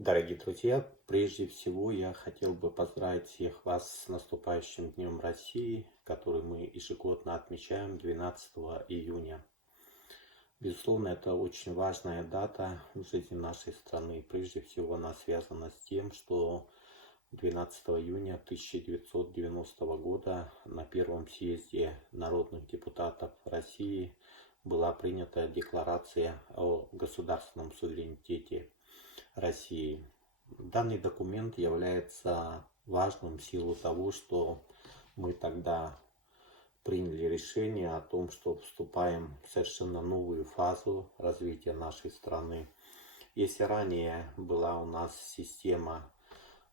Дорогие друзья, прежде всего я хотел бы поздравить всех вас с наступающим Днем России, который мы ежегодно отмечаем 12 июня. Безусловно, это очень важная дата в жизни нашей страны. Прежде всего она связана с тем, что 12 июня 1990 года на Первом съезде народных депутатов России была принята Декларация о государственном суверенитете России. Данный документ является важным в силу того, что мы тогда приняли решение о том, что вступаем в совершенно новую фазу развития нашей страны. Если ранее была у нас система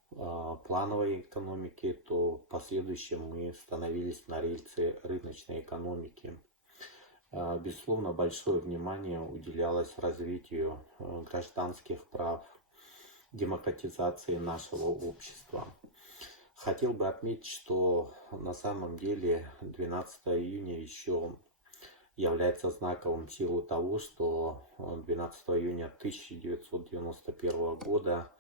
плановой экономики, то в последующем мы становились на рельсы рыночной экономики. Безусловно, большое внимание уделялось развитию гражданских прав, демократизации нашего общества. Хотел бы отметить, что на самом деле 12 июня еще является знаковым в силу того, что 12 июня 1991 года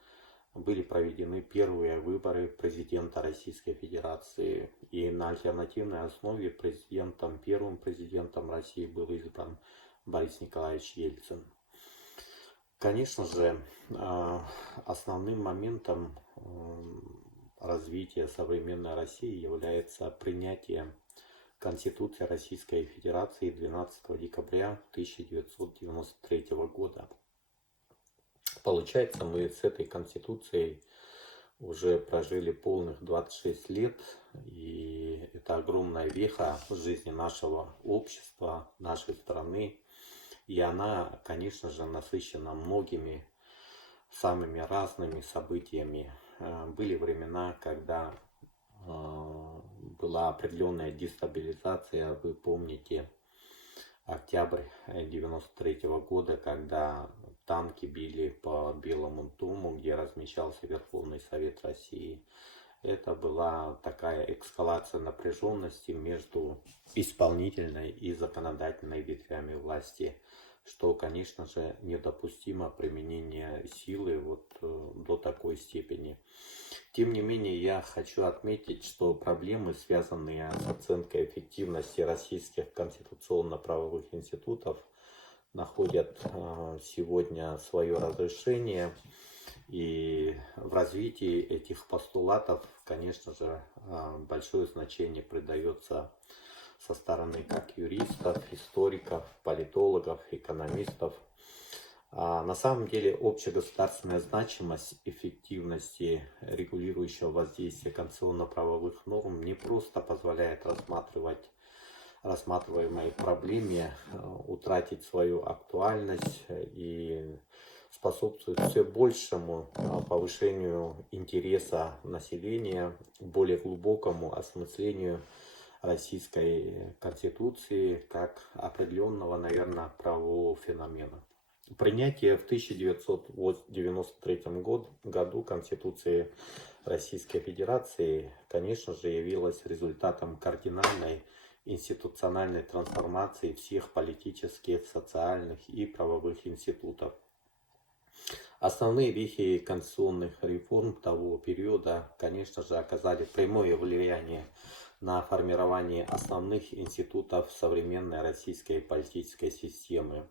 были проведены первые выборы президента Российской Федерации. И на альтернативной основе первым президентом России был избран Борис Николаевич Ельцин. Конечно же, основным моментом развития современной России является принятие Конституции Российской Федерации 12 декабря 1993 года. Получается, мы с этой Конституцией уже прожили полных 26 лет, и это огромная веха в жизни нашего общества, нашей страны. И она, конечно же, насыщена многими самыми разными событиями. Были времена, когда была определенная дестабилизация. Вы помните октябрь 93 года, когда танки били по Белому дому, где размещался Верховный Совет России. Это была такая эскалация напряженности между исполнительной и законодательной ветвями власти, что, конечно же, недопустимо применение силы до такой степени. Тем не менее, я хочу отметить, что проблемы, связанные с оценкой эффективности российских конституционно-правовых институтов, находят сегодня свое разрешение. И в развитии этих постулатов, конечно же, большое значение придается со стороны как юристов, историков, политологов, экономистов. На самом деле общегосударственная значимость эффективности регулирующего воздействия конституционно-правовых норм не просто позволяет рассматриваемой проблеме утратить свою актуальность и способствует все большему повышению интереса населения, более глубокому осмыслению Российской Конституции как определенного, наверное, правового феномена. Принятие в 1993 году Конституции Российской Федерации, конечно же, явилось результатом кардинальной институциональной трансформации всех политических, социальных и правовых институтов. Основные вехи конституционных реформ того периода, конечно же, оказали прямое влияние на формирование основных институтов современной российской политической системы.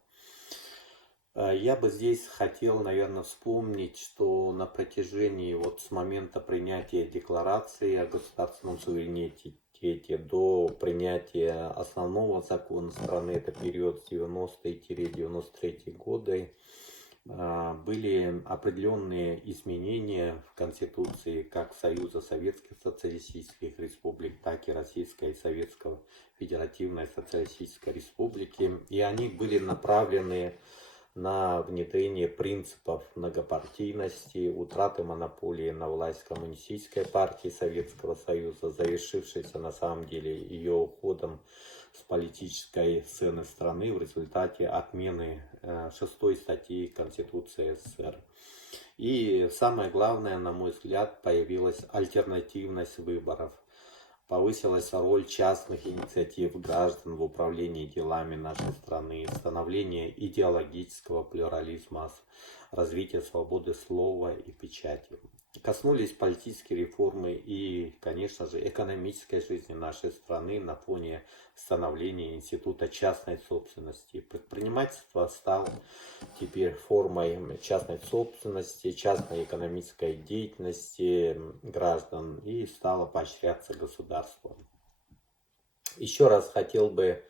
Я бы здесь хотел, наверное, вспомнить, что на протяжении с момента принятия декларации о государственном суверенитете до принятия основного закона страны, это период с 90-93 годы, были определенные изменения в Конституции как Союза Советских Социалистических Республик, так и Российской Советской Федеративной Социалистической Республики. И они были направлены на внедрение принципов многопартийности, утраты монополии на власть Коммунистической партии Советского Союза, завершившейся на самом деле ее уходом с политической сцены страны в результате отмены 6 статьи Конституции СССР. И самое главное, на мой взгляд, появилась альтернативность выборов. Повысилась роль частных инициатив граждан в управлении делами нашей страны, становление идеологического плюрализма, развития свободы слова и печати. Коснулись политические реформы и, конечно же, экономической жизни нашей страны на фоне становления института частной собственности. Предпринимательство стало теперь формой частной собственности, частной экономической деятельности граждан и стало поощряться государством. Еще раз хотел бы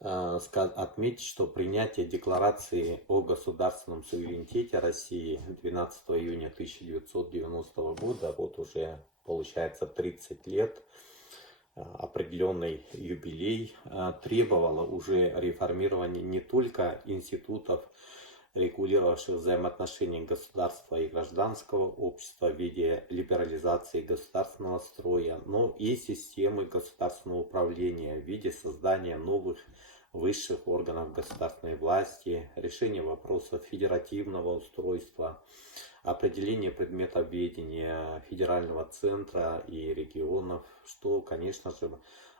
отметить, что принятие Декларации о государственном суверенитете России 12 июня 1990 года, вот уже получается 30 лет, определенный юбилей, требовало уже реформирования не только институтов, регулировавших взаимоотношения государства и гражданского общества в виде либерализации государственного строя, но и системы государственного управления в виде создания новых высших органов государственной власти, решения вопросов федеративного устройства, определения предметов ведения федерального центра и регионов, что, конечно же,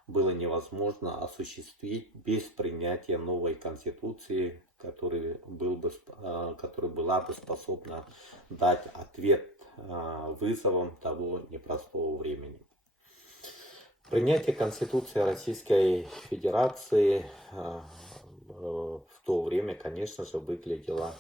было невозможно осуществить без принятия новой конституции, которая была бы способна дать ответ вызовам того непростого времени. Принятие Конституции Российской Федерации в то время, конечно же, выглядело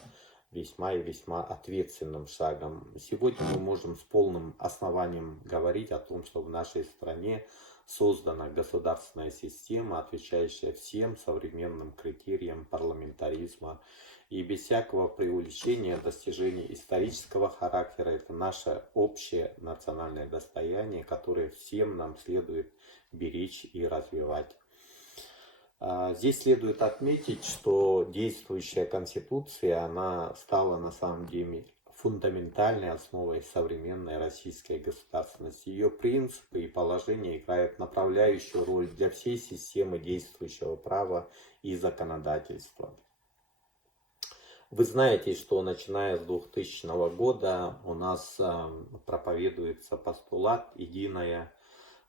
весьма и весьма ответственным шагом. Сегодня мы можем с полным основанием говорить о том, что в нашей стране создана государственная система, отвечающая всем современным критериям парламентаризма. И без всякого преувеличения достижение исторического характера – это наше общее национальное достояние, которое всем нам следует беречь и развивать. Здесь следует отметить, что действующая Конституция, она стала на самом деле фундаментальной основой современной российской государственности. Ее принципы и положения играют направляющую роль для всей системы действующего права и законодательства. Вы знаете, что начиная с 2000 года у нас проповедуется постулат «единое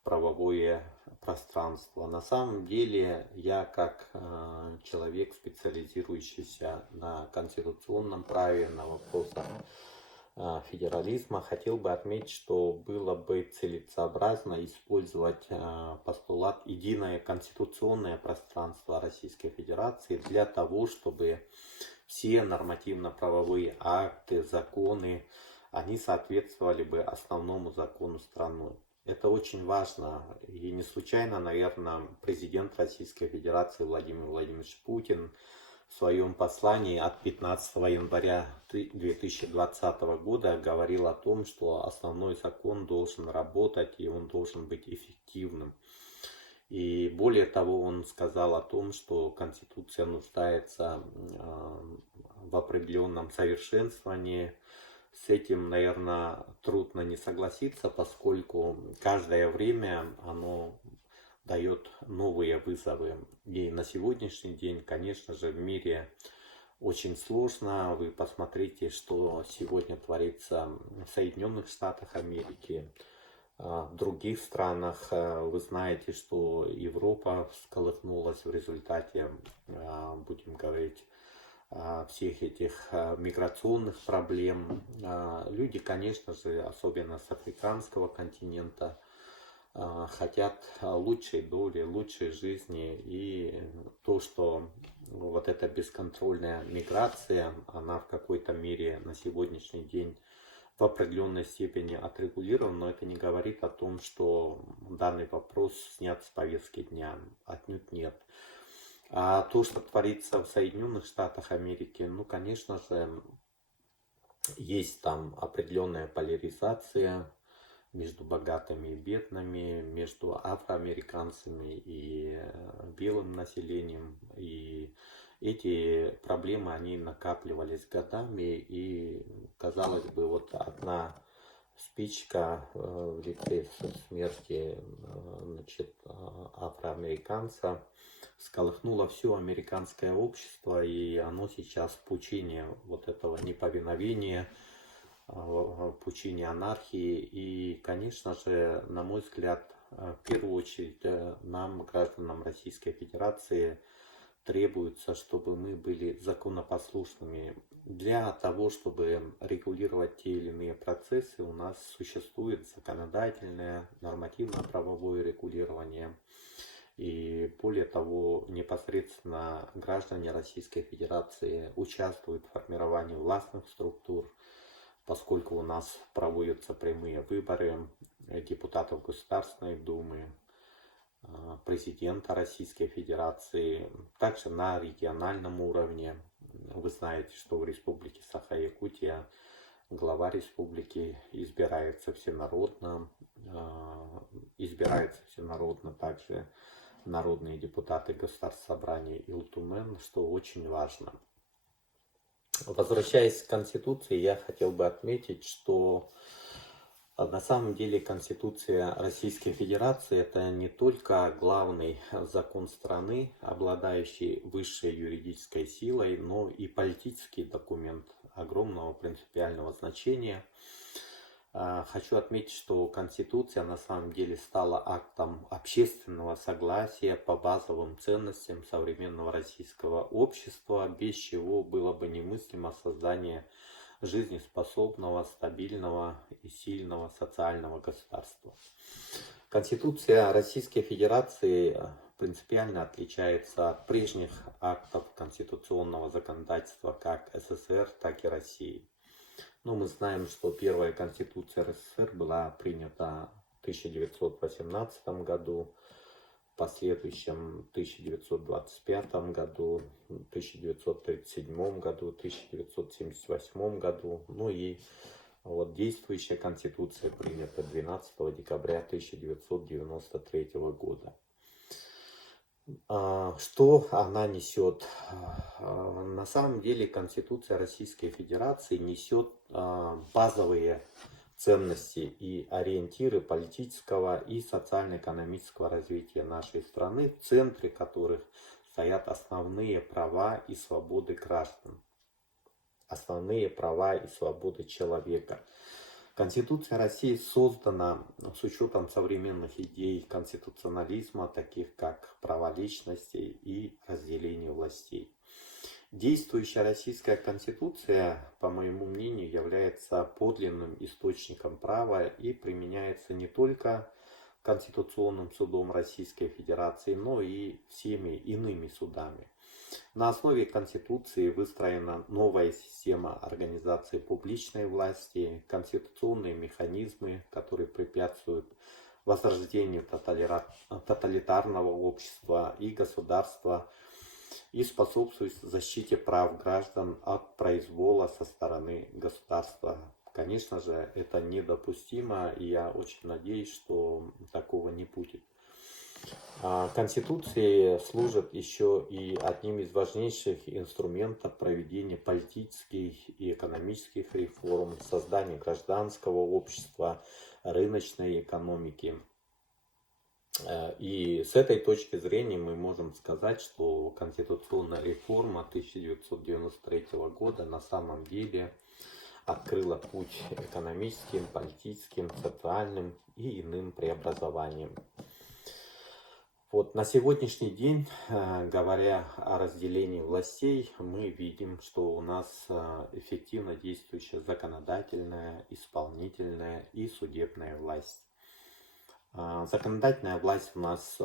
правовое пространство». На самом деле я как человек, специализирующийся на конституционном праве, на вопросах федерализма, хотел бы отметить, что было бы целесообразно использовать постулат «единое конституционное пространство Российской Федерации» для того, чтобы все нормативно-правовые акты, законы, они соответствовали бы основному закону страны. Это очень важно. И не случайно, наверное, президент Российской Федерации Владимир Владимирович Путин в своем послании от 15 января 2020 года говорил о том, что основной закон должен работать и он должен быть эффективным. И более того, он сказал о том, что Конституция нуждается в определенном совершенствовании. С этим, наверное, трудно не согласиться, поскольку каждое время оно дает новые вызовы. И на сегодняшний день, конечно же, в мире очень сложно. Вы посмотрите, что сегодня творится в Соединенных Штатах Америки, в других странах. Вы знаете, что Европа всколыхнулась в результате, будем говорить, всех этих миграционных проблем. Люди, конечно же, особенно с африканского континента, хотят лучшей доли, лучшей жизни. И то, что вот эта бесконтрольная миграция, она в какой-то мере на сегодняшний день в определенной степени отрегулирован, но это не говорит о том, что данный вопрос снят с повестки дня. Отнюдь нет. А то, что творится в Соединенных Штатах Америки, ну, конечно же, есть там определенная поляризация между богатыми и бедными, между афроамериканцами и белым населением. И эти проблемы, они накапливались годами, и, казалось бы, вот одна спичка в лице смерти, значит, афроамериканца всколыхнула все американское общество, и оно сейчас в пучине вот этого неповиновения, в пучине анархии. И, конечно же, на мой взгляд, в первую очередь нам, гражданам Российской Федерации, требуется, чтобы мы были законопослушными Для того, чтобы регулировать те или иные процессы, у нас существует законодательное, нормативно-правовое регулирование. И более того, непосредственно граждане Российской Федерации участвуют в формировании властных структур, поскольку у нас проводятся прямые выборы депутатов Государственной Думы, президента Российской Федерации, также на региональном уровне. Вы знаете, что в Республике Саха-Якутия глава республики избирается всенародно также народные депутаты Государственного собрания Илтумен, что очень важно. Возвращаясь к Конституции, я хотел бы отметить, что на самом деле Конституция Российской Федерации это не только главный закон страны, обладающий высшей юридической силой, но и политический документ огромного принципиального значения. Хочу отметить, что Конституция на самом деле стала актом общественного согласия по базовым ценностям современного российского общества, без чего было бы немыслимо создание жизнеспособного, стабильного и сильного социального государства. Конституция Российской Федерации принципиально отличается от прежних актов конституционного законодательства как СССР, так и России. Но мы знаем, что первая Конституция РСФСР была принята в 1918 году, в последующем 1925 году, 1937 году, 1978 году. Ну и вот действующая Конституция принята 12 декабря 1993 года. Что она несет? На самом деле Конституция Российской Федерации несет базовые ценности и ориентиры политического и социально-экономического развития нашей страны, в центре которых стоят основные права и свободы граждан, основные права и свободы человека. Конституция России создана с учетом современных идей конституционализма, таких как права личности и разделение властей. Действующая Российская Конституция, по моему мнению, является подлинным источником права и применяется не только Конституционным судом Российской Федерации, но и всеми иными судами. На основе Конституции выстроена новая система организации публичной власти, конституционные механизмы, которые препятствуют возрождению тоталитарного общества и государства и способствуют защите прав граждан от произвола со стороны государства. Конечно же, это недопустимо, и я очень надеюсь, что такого не будет. Конституции служат еще и одним из важнейших инструментов проведения политических и экономических реформ, создания гражданского общества, рыночной экономики. И с этой точки зрения мы можем сказать, что конституционная реформа 1993 года на самом деле открыла путь экономическим, политическим, социальным и иным преобразованиям. Вот на сегодняшний день, говоря о разделении властей, мы видим, что у нас эффективно действующая законодательная, исполнительная и судебная власть. Законодательная власть у нас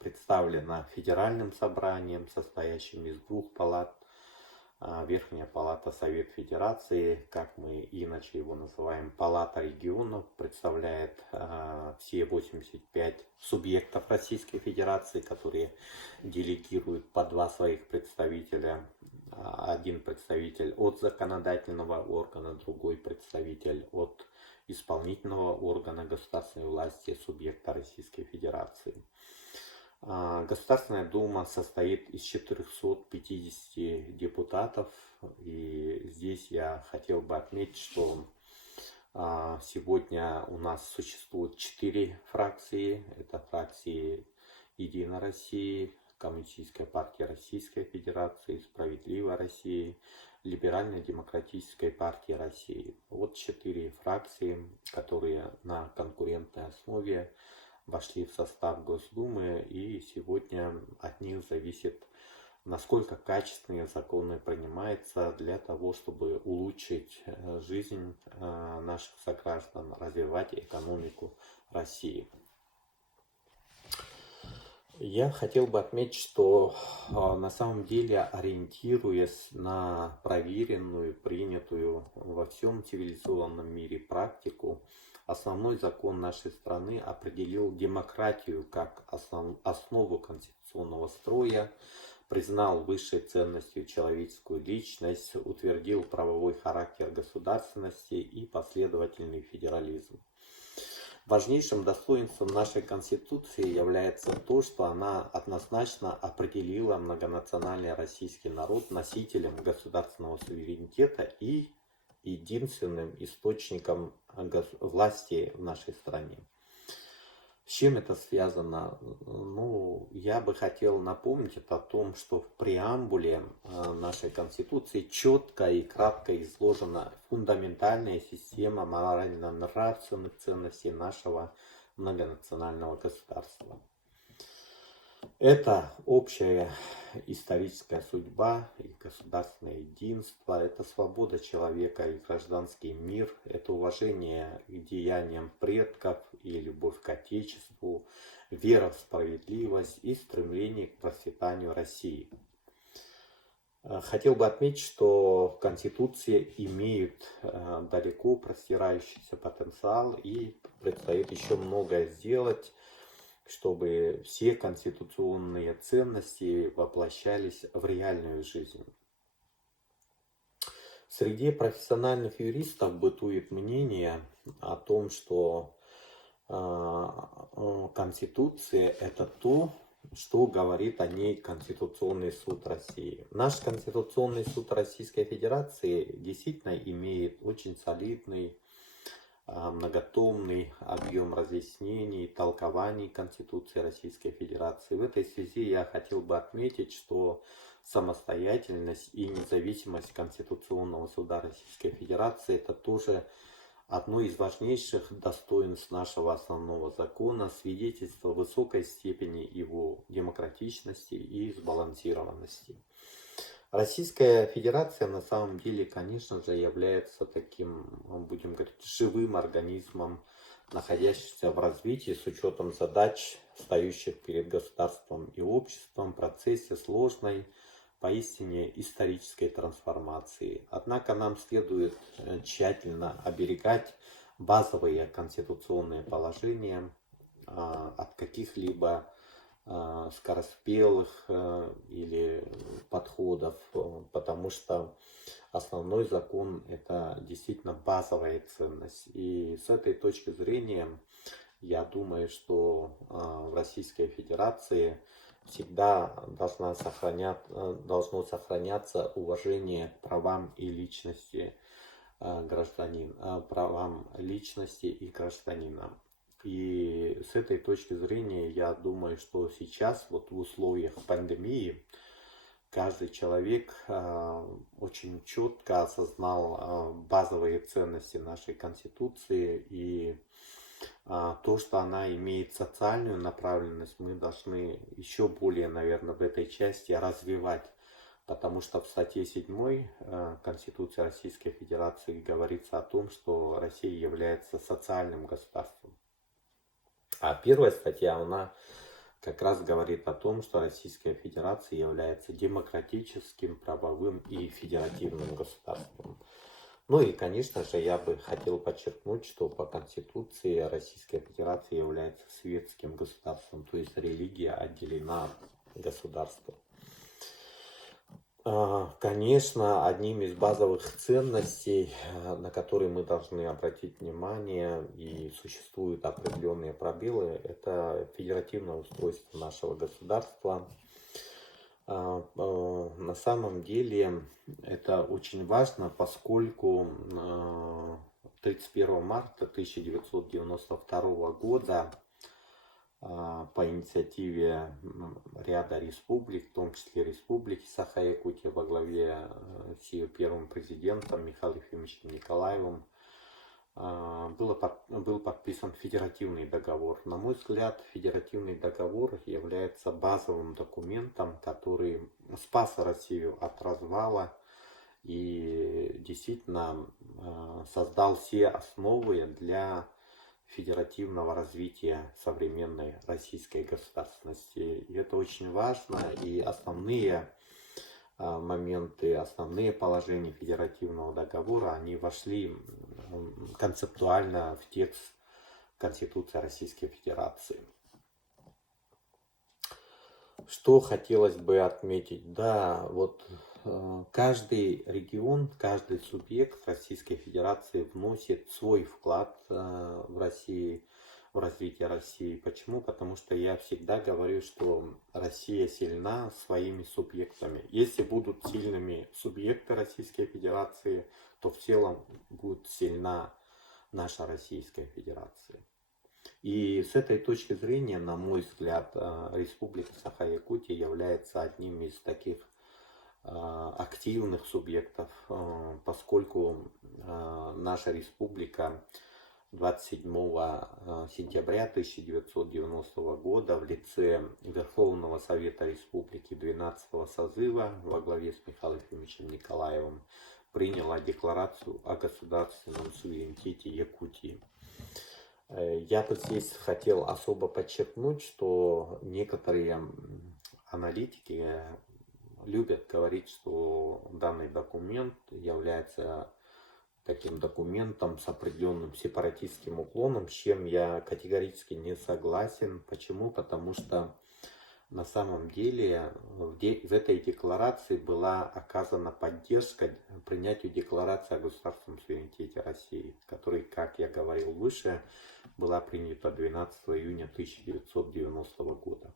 представлена федеральным собранием, состоящим из двух палат. Верхняя палата Совет Федерации, как мы иначе его называем, Палата регионов, представляет все 85 субъектов Российской Федерации, которые делегируют по два своих представителя. Один представитель от законодательного органа, другой представитель от исполнительного органа государственной власти субъекта Российской Федерации. Государственная Дума состоит из 450 депутатов, и здесь я хотел бы отметить, что сегодня у нас существует 4 фракции. Это фракции «Единая Россия», Коммунистическая партия Российской Федерации, «Справедливая Россия», Либерально-демократическая партия России. Вот 4 фракции, которые на конкурентной основе вошли в состав Госдумы, и сегодня от них зависит насколько качественные законы принимаются для того, чтобы улучшить жизнь наших сограждан, развивать экономику России. Я хотел бы отметить, что на самом деле, ориентируясь на проверенную, принятую во всем цивилизованном мире практику, основной закон нашей страны определил демократию как основу конституционного строя, признал высшей ценностью человеческую личность, утвердил правовой характер государственности и последовательный федерализм. Важнейшим достоинством нашей Конституции является то, что она однозначно определила многонациональный российский народ носителем государственного суверенитета и единственным источником власти в нашей стране. С чем это связано? Ну, я бы хотел напомнить о том, что в преамбуле нашей Конституции четко и кратко изложена фундаментальная система морально-нравственных ценностей нашего многонационального государства. Это общая историческая судьба и государственное единство, это свобода человека и гражданский мир, это уважение к деяниям предков и любовь к Отечеству, вера в справедливость и стремление к процветанию России. Хотел бы отметить, что Конституция имеет далеко простирающийся потенциал и предстоит еще многое сделать, чтобы все конституционные ценности воплощались в реальную жизнь. Среди профессиональных юристов бытует мнение о том, что Конституция – это то, что говорит о ней Конституционный суд России. Наш Конституционный суд Российской Федерации действительно имеет очень солидный, многотомный объем разъяснений, толкований Конституции Российской Федерации. В этой связи я хотел бы отметить, что самостоятельность и независимость Конституционного суда Российской Федерации – это тоже одно из важнейших достоинств нашего основного закона, свидетельство высокой степени его демократичности и сбалансированности. Российская Федерация на самом деле, конечно же, является таким, будем говорить, живым организмом, находящимся в развитии с учетом задач, стоящих перед государством и обществом в процессе сложной, поистине исторической трансформации. Однако нам следует тщательно оберегать базовые конституционные положения от каких-либо скороспелых или подходов, потому что основной закон – это действительно базовая ценность. И с этой точки зрения я думаю, что в Российской Федерации всегда должно сохраняться уважение к правам и личности правам личности и гражданина. И с этой точки зрения я думаю, что сейчас вот в условиях пандемии каждый человек очень четко осознал базовые ценности нашей Конституции, и то, что она имеет социальную направленность, мы должны еще более, наверное, в этой части развивать. Потому что в статье 7 Конституции Российской Федерации говорится о том, что Россия является социальным государством. А первая статья, она как раз говорит о том, что Российская Федерация является демократическим, правовым и федеративным государством. Ну и, конечно же, я бы хотел подчеркнуть, что по Конституции Российская Федерация является светским государством, то есть религия отделена от государства. Конечно, одним из базовых ценностей, на которые мы должны обратить внимание, и существуют определенные пробелы, это федеративное устройство нашего государства. На самом деле это очень важно, поскольку 31 марта 1992 года по инициативе ряда республик, в том числе Республики Саха-Якутия во главе с ее первым президентом Михаилом Ефимовичем Николаевым, был подписан федеративный договор. На мой взгляд, федеративный договор является базовым документом, который спас Россию от развала и действительно создал все основы для федеративного развития современной российской государственности. И это очень важно, и основные моменты, основные положения федеративного договора, они вошли концептуально в текст Конституции Российской Федерации. Что хотелось бы отметить? Да, вот каждый регион, каждый субъект Российской Федерации вносит свой вклад в России, в развитие России. Почему? Потому что я всегда говорю, что Россия сильна своими субъектами. Если будут сильными субъекты Российской Федерации, то в целом будет сильна наша Российская Федерация. И с этой точки зрения, на мой взгляд, Республика Саха-Якутия является одним из таких активных субъектов, поскольку наша республика 27 сентября 1990 года в лице Верховного Совета Республики 12-го созыва во главе с Михаилом Ефимовичем Николаевым приняла Декларацию о государственном суверенитете Якутии. Я бы здесь хотел особо подчеркнуть, что некоторые аналитики любят говорить, что данный документ является таким документом с определенным сепаратистским уклоном, с чем я категорически не согласен. Почему? Потому что на самом деле в этой декларации была оказана поддержка принятию декларации о государственном суверенитете России, которая, как я говорил выше, была принята 12 июня 1990 года.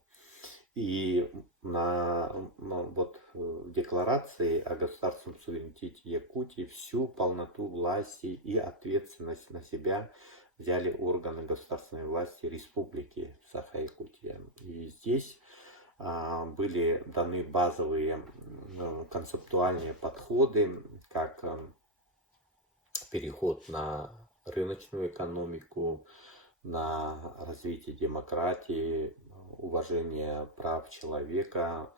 И вот в декларации о государственном суверенитете Якутии всю полноту власти и ответственность на себя взяли органы государственной власти Республики Саха-Якутия. И здесь были даны базовые концептуальные подходы, как переход на рыночную экономику, на развитие демократии, уважение прав человека.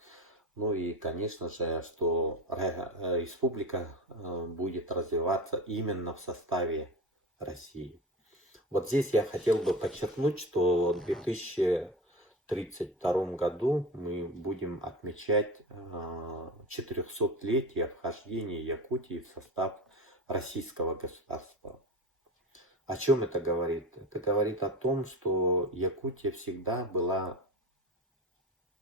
Ну и, конечно же, что республика будет развиваться именно в составе России. Вот здесь я хотел бы подчеркнуть, что в 2032 году мы будем отмечать 400-летие вхождения Якутии в состав российского государства. О чем это говорит? Это говорит о том, что Якутия всегда была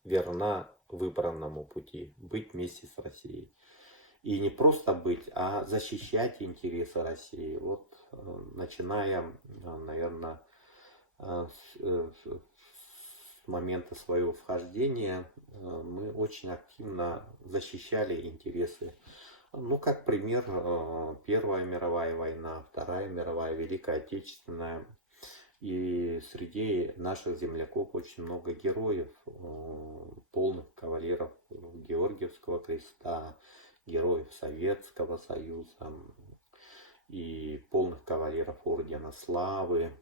верна выбранному пути, быть вместе с Россией. И не просто быть, а защищать интересы России. Вот начиная, наверное, с момента своего вхождения, мы очень активно защищали интересы. Ну, как пример, Первая мировая война, Вторая мировая, Великая Отечественная. И среди наших земляков очень много героев, полных кавалеров Георгиевского креста, героев Советского Союза и полных кавалеров Ордена Славы.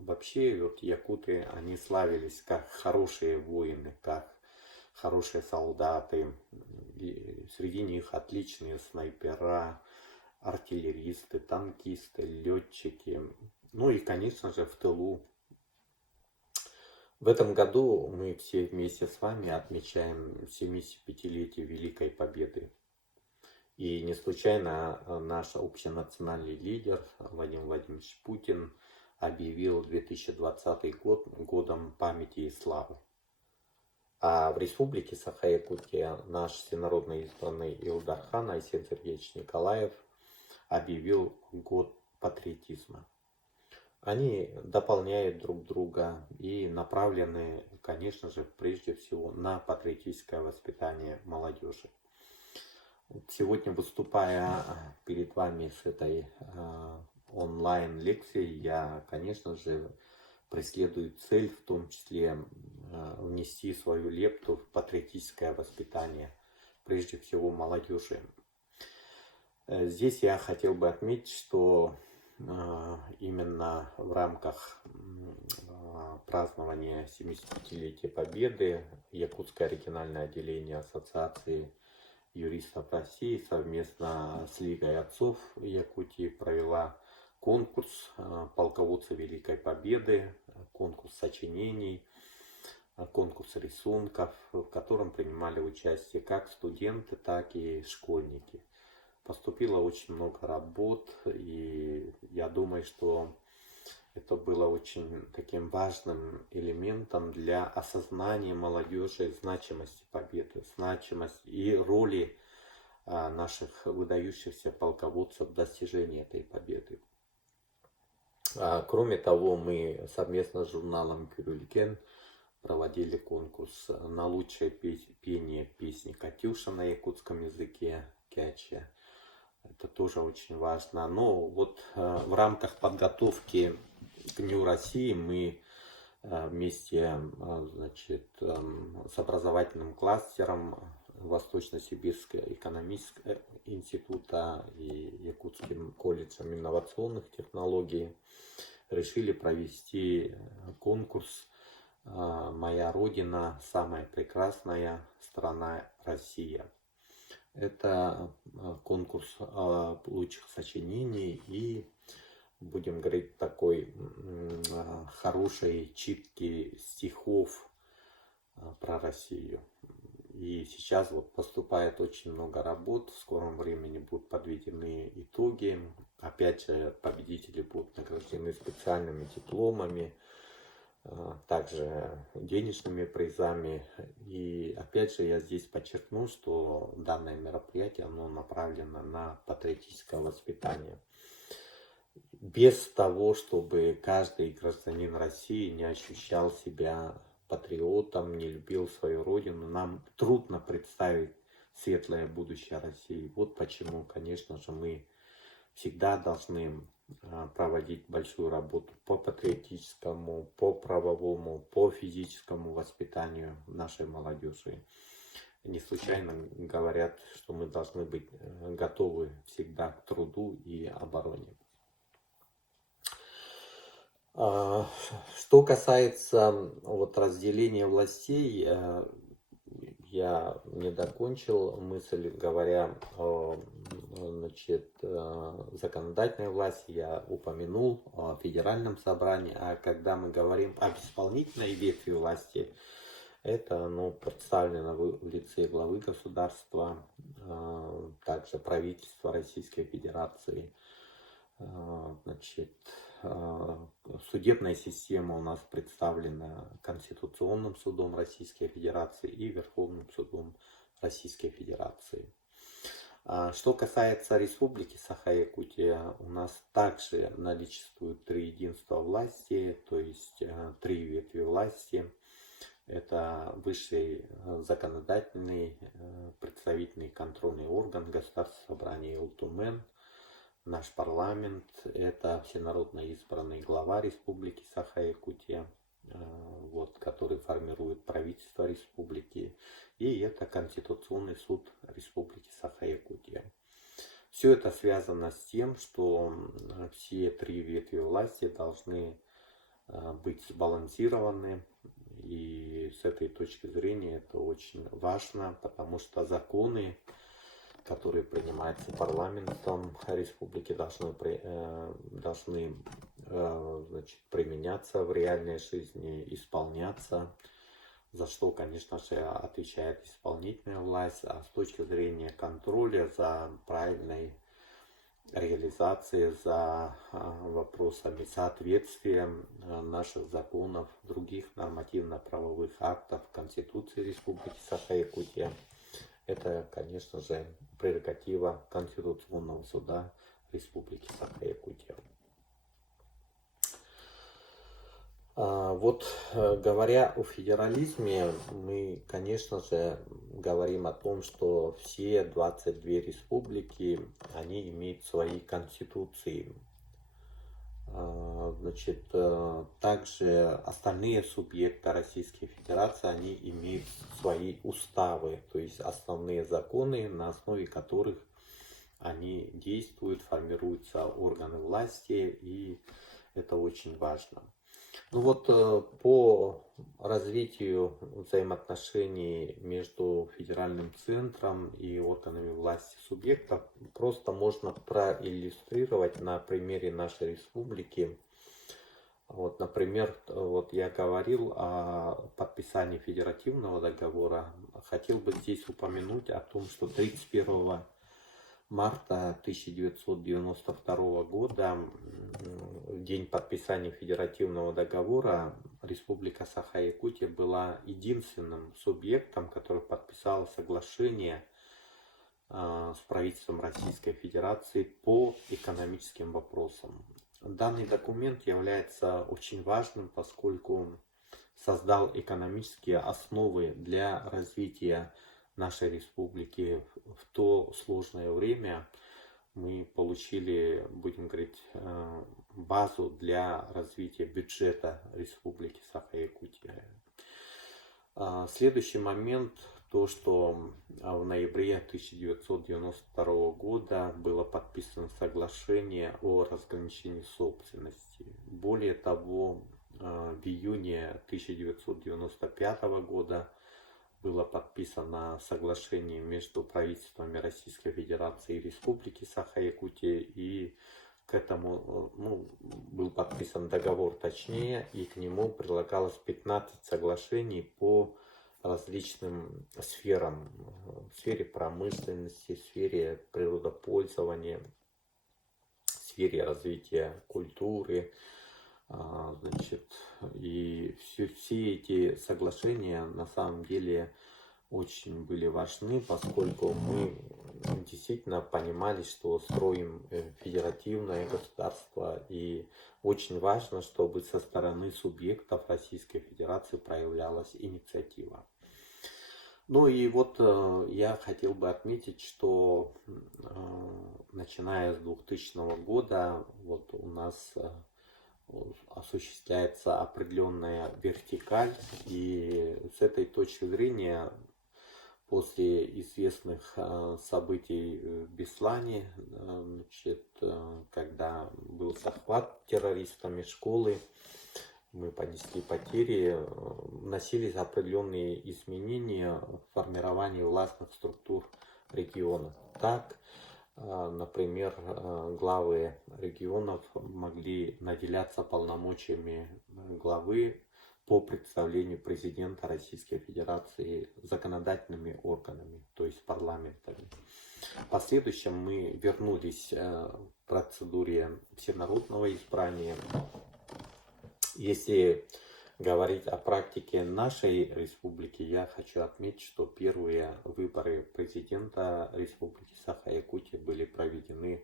Вообще, вот якуты, они славились как хорошие воины, как хорошие солдаты. И среди них отличные снайпера, артиллеристы, танкисты, летчики. Ну и, конечно же, в тылу. В этом году мы все вместе с вами отмечаем 75-летие Великой Победы. И не случайно наш общенациональный лидер Владимир Владимирович Путин объявил 2020 год годом памяти и славы. А в Республике Саха-Якутия наш всенародно избранный Илдархан Айсен Сергеевич Николаев объявил год патриотизма. Они дополняют друг друга и направлены, конечно же, прежде всего на патриотическое воспитание молодежи. Сегодня, выступая перед вами с этой онлайн-лекцией, я, конечно же, преследую цель, в том числе внести свою лепту в патриотическое воспитание, прежде всего молодежи. Здесь я хотел бы отметить, что именно в рамках празднования 75-летия Победы Якутское региональное отделение Ассоциации юристов России совместно с Лигой отцов Якутии провела конкурс полководца Великой Победы, конкурс сочинений, конкурс рисунков, в котором принимали участие как студенты, так и школьники. Поступило очень много работ, и я думаю, что это было очень таким важным элементом для осознания молодежи значимости победы, значимости и роли наших выдающихся полководцев в достижении этой победы. Кроме того, мы совместно с журналом Кюрюлькен проводили конкурс на лучшее пение песни «Катюша» на якутском языке, кяче. Это тоже очень важно. Но вот в рамках подготовки к Дню России мы вместе, значит, с образовательным кластером Восточно-Сибирского экономического института и Якутским колледжем инновационных технологий решили провести конкурс «Моя Родина, самая прекрасная страна Россия». Это конкурс лучших сочинений и, будем говорить, такой хорошей читки стихов про Россию. И сейчас вот поступает очень много работ, в скором времени будут подведены итоги. Опять же, победители будут награждены специальными дипломами, также денежными призами. И опять же я здесь подчеркну, что данное мероприятие оно направлено на патриотическое воспитание. Без того, чтобы каждый гражданин России не ощущал себя патриотом, не любил свою родину, нам трудно представить светлое будущее России. Вот почему, конечно же, мы всегда должны проводить большую работу по патриотическому, по правовому, по физическому воспитанию нашей молодежи. Не случайно говорят, что мы должны быть готовы всегда к труду и обороне. Что касается вот разделения властей, я не докончил мысль, говоря о, значит, законодательной власти, я упомянул о федеральном собрании, а когда мы говорим об исполнительной ветви власти, это представлено в лице главы государства, также правительства Российской Федерации, значит, судебная система у нас представлена Конституционным судом Российской Федерации и Верховным судом Российской Федерации. Что касается Республики Саха-Якутия, у нас также наличествует три единства власти, то есть три ветви власти. Это высший законодательный, представительный контрольный орган Государственного собрания Ултумен. Наш парламент – это всенародно избранный глава Республики Саха-Якутия, который формирует правительство республики, и это Конституционный суд Республики Саха-Якутия. Все это связано с тем, что все три ветви власти должны быть сбалансированы, и с этой точки зрения это очень важно, потому что законы, которые принимаются парламентом республики, должны значит, применяться в реальной жизни, исполняться, за что, конечно же, отвечает исполнительная власть, а с точки зрения контроля за правильной реализацией, за вопросами соответствия наших законов, других нормативно-правовых актов Конституции Республики Саха-Якутия. Это, конечно же, прерогатива Конституционного суда Республики Саха-Якутия. Говоря о федерализме, мы, конечно же, говорим о том, что все 22 республики, они имеют свои конституции. Значит, также остальные субъекты Российской Федерации, они имеют свои уставы, то есть основные законы, на основе которых они действуют, формируются органы власти, и это очень важно. Ну вот по развитию взаимоотношений между федеральным центром и органами власти субъектов просто можно проиллюстрировать на примере нашей республики. Вот, например, вот я говорил о подписании федеративного договора. Хотел бы здесь упомянуть о том, что 31 марта 1992 года, в день подписания федеративного договора, Республика Саха-Якутия была единственным субъектом, который подписал соглашение с правительством Российской Федерации по экономическим вопросам. Данный документ является очень важным, поскольку создал экономические основы для развития нашей республики в то сложное время. Мы получили, будем говорить, базу для развития бюджета Республики Саха-Якутия. Следующий момент, то что в ноябре 1992 года было подписано соглашение о разграничении собственности. Более того, в июне 1995 года было подписано соглашение между правительствами Российской Федерации и Республики Саха-Якутия, и к этому был подписан договор, точнее, и к нему прилагалось 15 соглашений по различным сферам, в сфере промышленности, в сфере природопользования, в сфере развития культуры. Значит, и все эти соглашения на самом деле очень были важны, поскольку мы действительно понимали, что строим федеративное государство, и очень важно, чтобы со стороны субъектов Российской Федерации проявлялась инициатива. Ну и вот я хотел бы отметить, что начиная с 2000 года вот у нас осуществляется определенная вертикаль, и с этой точки зрения после известных событий в Беслане, значит, когда был захват террористами школы, мы понесли потери, вносились определенные изменения в формировании властных структур региона. Так, например, главы регионов могли наделяться полномочиями главы по представлению президента Российской Федерации законодательными органами, то есть парламентами. В последующем мы вернулись к процедуре всенародного избрания. Если говорить о практике нашей республики, я хочу отметить, что первые выборы президента Республики Саха-Якутия были проведены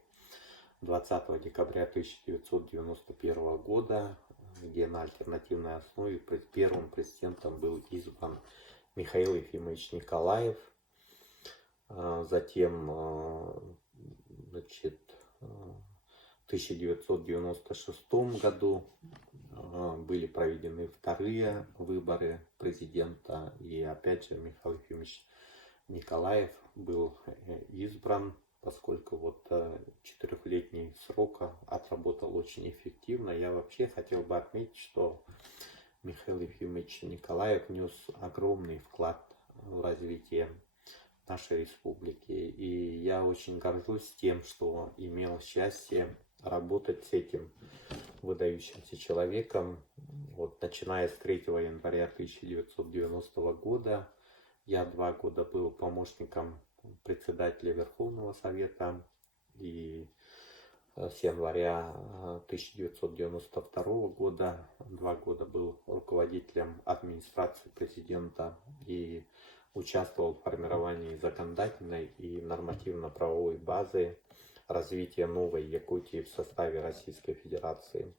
20 декабря 1991 года, где на альтернативной основе первым президентом был избран Михаил Ефимович Николаев. Затем, значит, в 1996 году были проведены вторые выборы президента, и опять же Михаил Ефимович Николаев был избран, поскольку вот 4-летний срок отработал очень эффективно. Я вообще хотел бы отметить, что Михаил Ефимович Николаев внес огромный вклад в развитие нашей республики, и я очень горжусь тем, что имел счастье работать с этим выдающимся человеком. Вот, начиная с 3 января 1990 года, я 2 года был помощником председателя Верховного Совета, и с января 1992 года 2 года был руководителем администрации президента и участвовал в формировании законодательной и нормативно-правовой базы развития новой Якутии в составе Российской Федерации.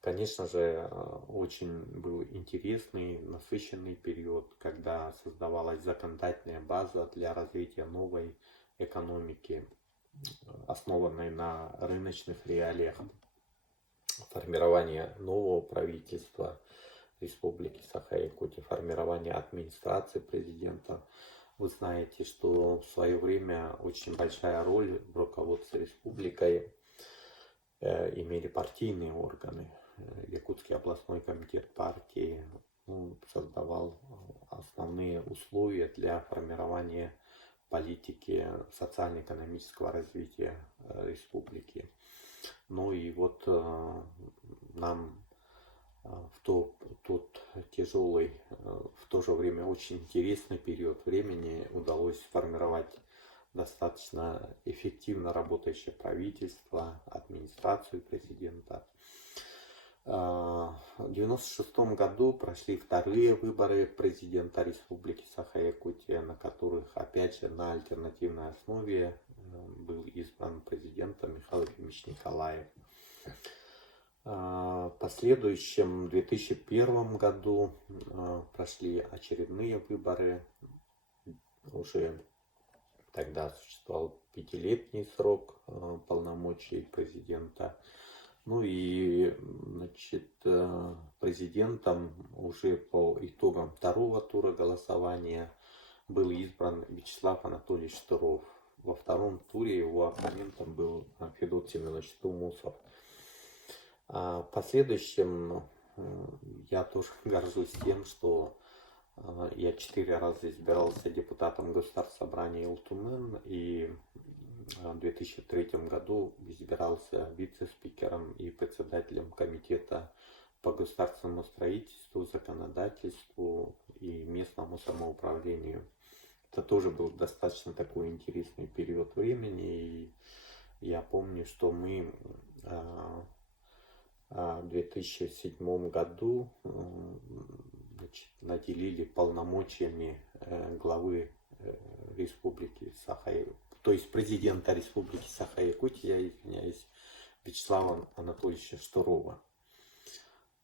Конечно же, очень был интересный, насыщенный период, когда создавалась законодательная база для развития новой экономики, основанной на рыночных реалиях, формирование нового правительства Республики Саха-Якутия, формирование администрации президента, Вы знаете, что в свое время очень большая роль в руководстве республикой имели партийные органы. Якутский областной комитет партии создавал основные условия для формирования политики социально-экономического развития республики. Ну и вот нам в тот тяжелый, в то же время очень интересный период времени удалось сформировать достаточно эффективно работающее правительство, администрацию президента. В 1996 году прошли вторые выборы президента Республики Саха-Якутия, на которых, опять же, на альтернативной основе был избран президентом Михаил Ефимович Николаев. В последующем 2001 году прошли очередные выборы. Уже тогда существовал 5-летний срок полномочий президента. Ну и, значит, президентом уже по итогам второго тура голосования был избран Вячеслав Анатольевич Штыров. Во втором туре его оппонентом был Федот Семенович Тумусов. В последующем я тоже горжусь тем, что я 4 раза избирался депутатом Государственного собрания Илтумен, и в 2003 году избирался вице-спикером и председателем комитета по государственному строительству, законодательству и местному самоуправлению. Это тоже был достаточно такой интересный период времени, и я помню, что мы в 2007 году наделили полномочиями главы Республики Саха-Якутия, то есть президента Республики Саха-Якутия, я извиняюсь, Вячеслава Анатольевича Штырова.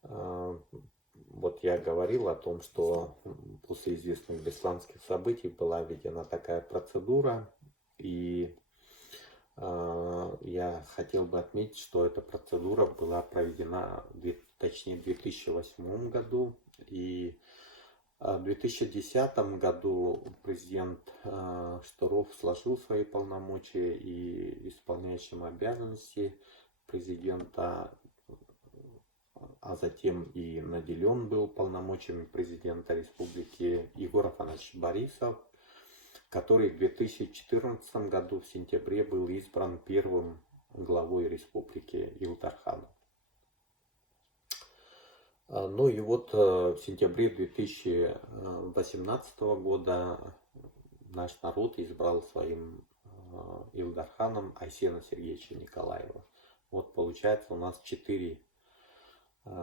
Вот я говорил о том, что после известных бесланских событий была введена такая процедура, и я хотел бы отметить, что эта процедура была проведена, точнее, в 2008 году, и в 2010 году президент Штыров сложил свои полномочия, и исполняющим обязанности президента, а затем и наделен был полномочиями президента республики Егор Афанасьевич Борисов, который в 2014 году в сентябре был избран первым главой республики Илдар-Ханом. Ну и вот в сентябре 2018 года наш народ избрал своим Илдар-Ханом Айсена Сергеевича Николаева. Вот получается у нас 4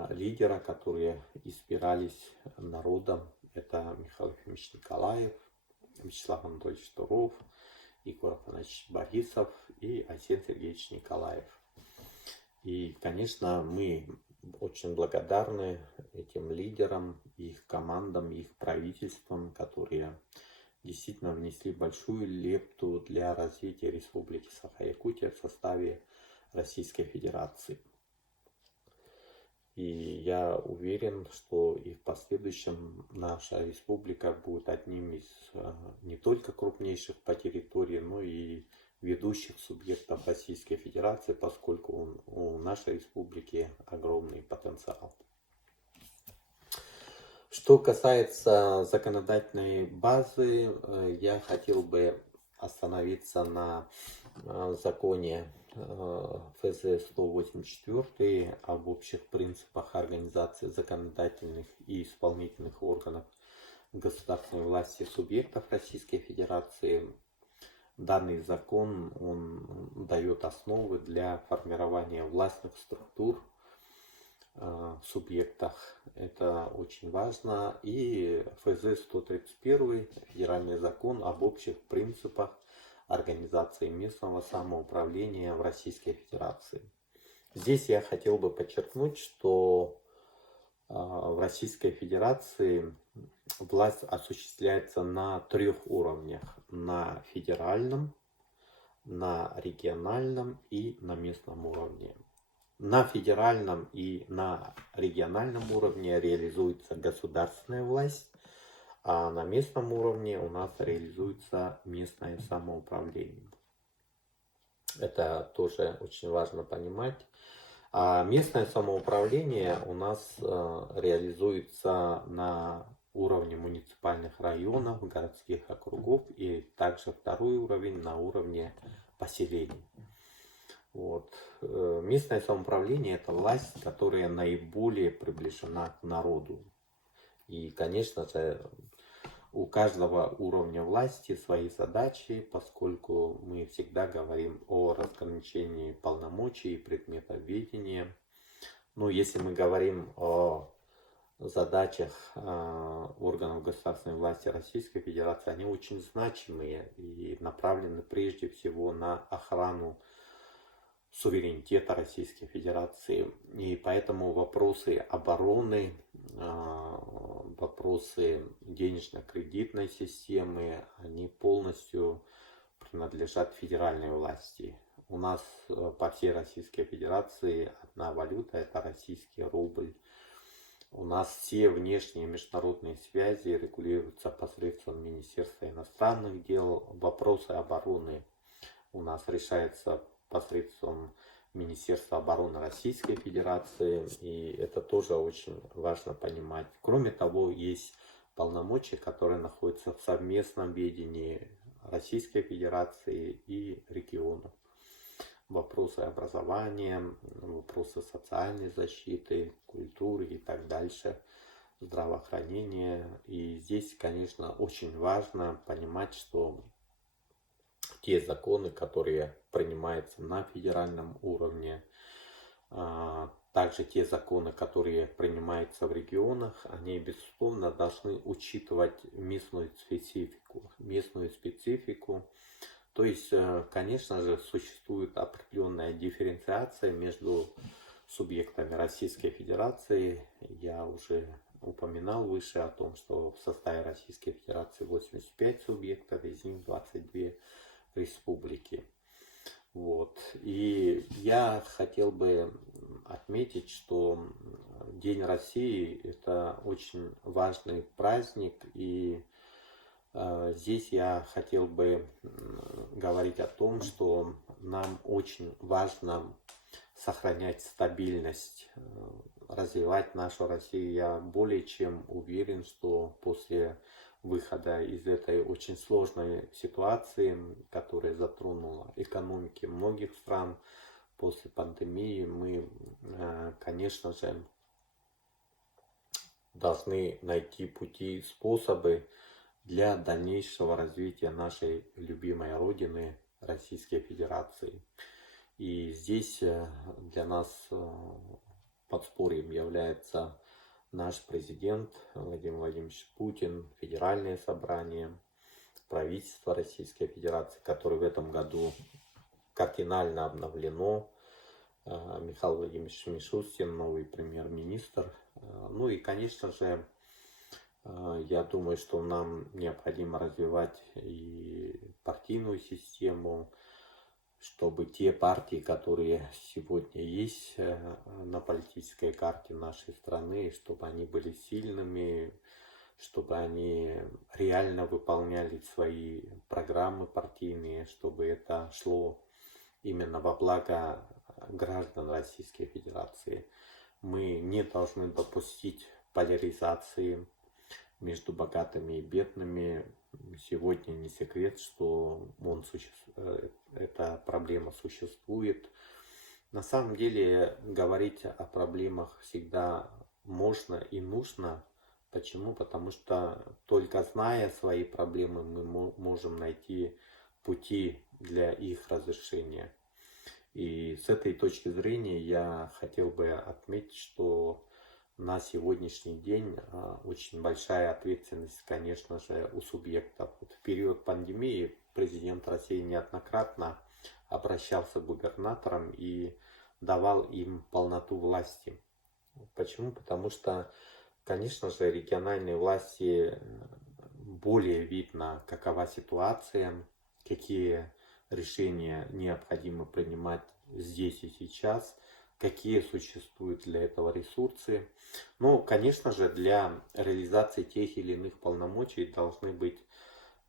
лидера, которые избирались народом. Это Михаил Ефимович Николаев, Вячеслав Анатольевич Штыров, Егор Афанасьевич Борисов и Айсен Сергеевич Николаев. И, конечно, мы очень благодарны этим лидерам, их командам, их правительствам, которые действительно внесли большую лепту для развития Республики Саха-Якутия в составе Российской Федерации. И я уверен, что и в последующем наша республика будет одним из не только крупнейших по территории, но и ведущих субъектов Российской Федерации, поскольку у нашей республики огромный потенциал. Что касается законодательной базы, я хотел бы остановиться на законе ФЗ-184 об общих принципах организации законодательных и исполнительных органов государственной власти субъектов Российской Федерации. Данный закон дает основы для формирования властных структур в субъектах. Это очень важно. И ФЗ-131, федеральный закон об общих принципах организации местного самоуправления в Российской Федерации. Здесь я хотел бы подчеркнуть, что в Российской Федерации власть осуществляется на 3 уровнях: на федеральном, на региональном и на местном уровне. На федеральном и на региональном уровне реализуется государственная власть, а на местном уровне у нас реализуется местное самоуправление. Это тоже очень важно понимать. А местное самоуправление у нас реализуется на уровне муниципальных районов, городских округов, и также второй уровень на уровне поселений. Вот. Местное самоуправление — это власть, которая наиболее приближена к народу. И, конечно же, у каждого уровня власти свои задачи, поскольку мы всегда говорим о разграничении полномочий и предметов ведения. Ну, если мы говорим о задачах органов государственной власти Российской Федерации, они очень значимые и направлены прежде всего на охрану суверенитета Российской Федерации. И поэтому вопросы обороны, вопросы денежно-кредитной системы, они полностью принадлежат федеральной власти. У нас по всей Российской Федерации одна валюта — это российский рубль. У нас все внешние международные связи регулируются посредством Министерства иностранных дел. Вопросы обороны у нас решаются посредством Министерства обороны Российской Федерации, и это тоже очень важно понимать. Кроме того, есть полномочия, которые находятся в совместном ведении Российской Федерации и регионов. Вопросы образования, вопросы социальной защиты, культуры и так дальше, здравоохранения. И здесь, конечно, очень важно понимать, что те законы, которые принимаются на федеральном уровне, также те законы, которые принимаются в регионах, они, безусловно, должны учитывать местную специфику. То есть, конечно же, существует определенная дифференциация между субъектами Российской Федерации. Я уже упоминал выше о том, что в составе Российской Федерации 85 субъектов, из них 22 республики. Вот. И я хотел бы отметить, что День России — это очень важный праздник, и здесь я хотел бы говорить о том, что нам очень важно сохранять стабильность, развивать нашу Россию. Я более чем уверен, что после выхода из этой очень сложной ситуации, которая затронула экономики многих стран после пандемии, мы, конечно же, должны найти пути и способы для дальнейшего развития нашей любимой Родины, Российской Федерации. И здесь для нас подспорьем является наш президент Владимир Владимирович Путин, Федеральное собрание, правительство Российской Федерации, которое в этом году кардинально обновлено. Михаил Владимирович Мишустин, новый премьер-министр. Ну и, конечно же, я думаю, что нам необходимо развивать и партийную систему, чтобы те партии, которые сегодня есть на политической карте нашей страны, чтобы они были сильными, чтобы они реально выполняли свои программы партийные, чтобы это шло именно во благо граждан Российской Федерации. Мы не должны допустить поляризации между богатыми и бедными. Сегодня не секрет, что эта проблема существует. На самом деле говорить о проблемах всегда можно и нужно. Почему? Потому что только зная свои проблемы, мы можем найти пути для их разрешения. И с этой точки зрения я хотел бы отметить, что на сегодняшний день очень большая ответственность, конечно же, у субъектов. В период пандемии президент России неоднократно обращался к губернаторам и давал им полноту власти. Почему? Потому что, конечно же, региональные власти более видно, какова ситуация, какие решения необходимо принимать здесь и сейчас какие существуют для этого ресурсы. Ну, конечно же, для реализации тех или иных полномочий должны быть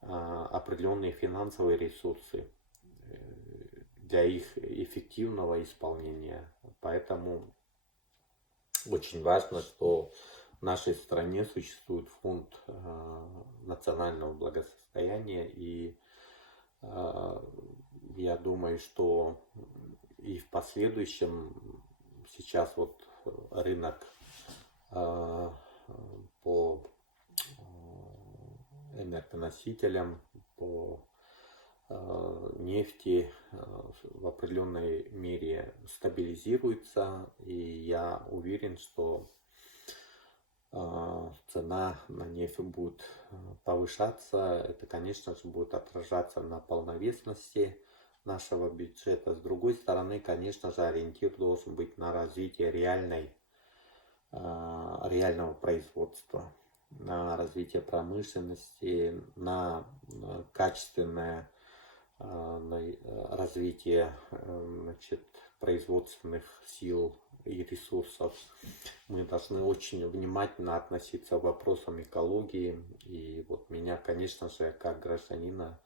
определенные финансовые ресурсы для их эффективного исполнения. Поэтому очень важно, что в нашей стране существует фонд национального благосостояния, и я думаю, что и в последующем сейчас вот рынок по энергоносителям, по нефти в определенной мере стабилизируется, и я уверен, что цена на нефть будет повышаться. Это, конечно же, будет отражаться на полновесности нашего бюджета. С другой стороны, конечно же, ориентир должен быть на развитие реального производства, на развитие промышленности, на качественное развитие, значит, производственных сил и ресурсов. Мы должны очень внимательно относиться к вопросам экологии. И вот меня, конечно же, как гражданина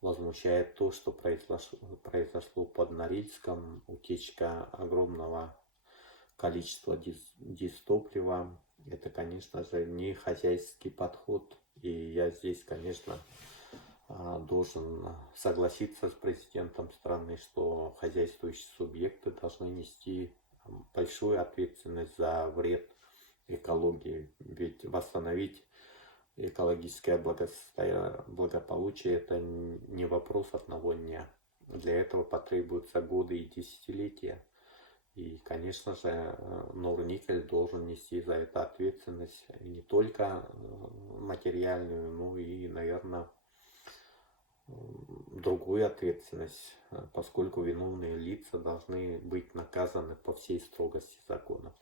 возмущает то, что произошло под Норильском, утечка огромного количества дистоплива. Это, конечно же, не хозяйский подход. И я здесь, конечно, должен согласиться с президентом страны, что хозяйствующие субъекты должны нести большую ответственность за вред экологии. Ведь восстановить экологическое благополучие — это не вопрос одного дня. Для этого потребуются годы и десятилетия. И, конечно же, Норникель должен нести за это ответственность не только материальную, но и, наверное, другую ответственность, поскольку виновные лица должны быть наказаны по всей строгости закона.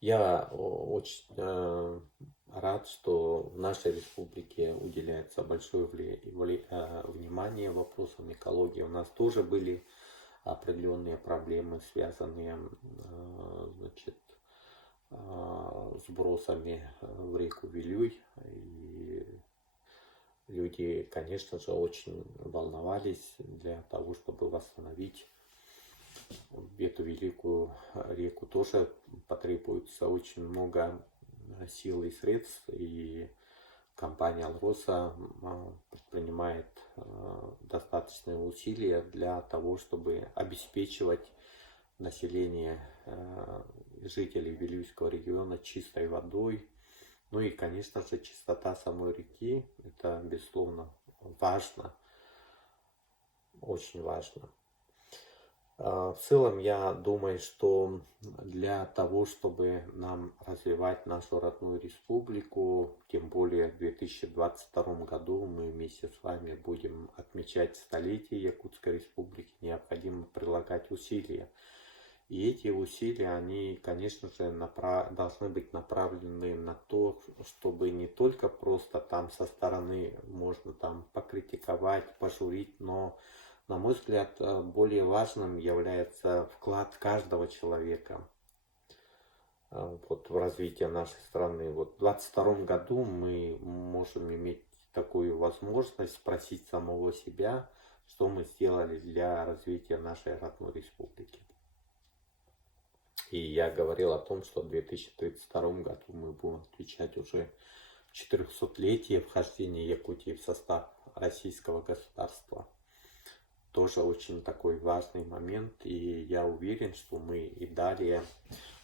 Я очень рад, что в нашей республике уделяется большое внимание вопросам экологии. У нас тоже были определенные проблемы, связанные, значит, с бросами в реку Вилюй. И люди, конечно же, очень волновались для того, чтобы восстановить эту великую реку. Тоже потребуется очень много сил и средств, и компания «Алроса» предпринимает достаточные усилия для того, чтобы обеспечивать население жителей Вилюйского региона чистой водой. Ну и, конечно же, чистота самой реки — это, безусловно, важно, очень важно. В целом, я думаю, что для того, чтобы нам развивать нашу родную республику, тем более в 2022 году мы вместе с вами будем отмечать столетие Якутской республики, необходимо прилагать усилия. И эти усилия, они, конечно же, должны быть направлены на то, чтобы не только просто там со стороны можно там покритиковать, пожурить, но, на мой взгляд, более важным является вклад каждого человека вот в развитие нашей страны. Вот в 2022 году мы можем иметь такую возможность спросить самого себя, что мы сделали для развития нашей родной республики. И я говорил о том, что в 2032 году мы будем отвечать уже 400-летие вхождения Якутии в состав российского государства. Тоже очень такой важный момент, и я уверен, что мы и далее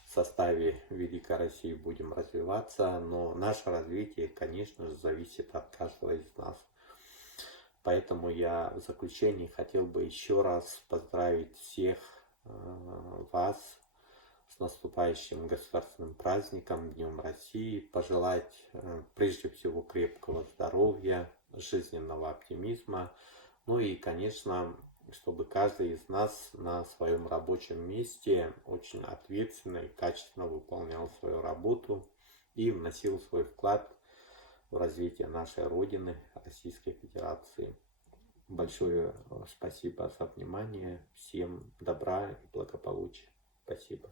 в составе Великой России будем развиваться, но наше развитие, конечно же, зависит от каждого из нас. Поэтому я в заключении хотел бы еще раз поздравить всех вас с наступающим государственным праздником, Днем России, пожелать прежде всего крепкого здоровья, жизненного оптимизма, ну и, конечно, чтобы каждый из нас на своем рабочем месте очень ответственно и качественно выполнял свою работу и вносил свой вклад в развитие нашей Родины, Российской Федерации. большое спасибо за внимание. Всем добра и благополучия. Спасибо.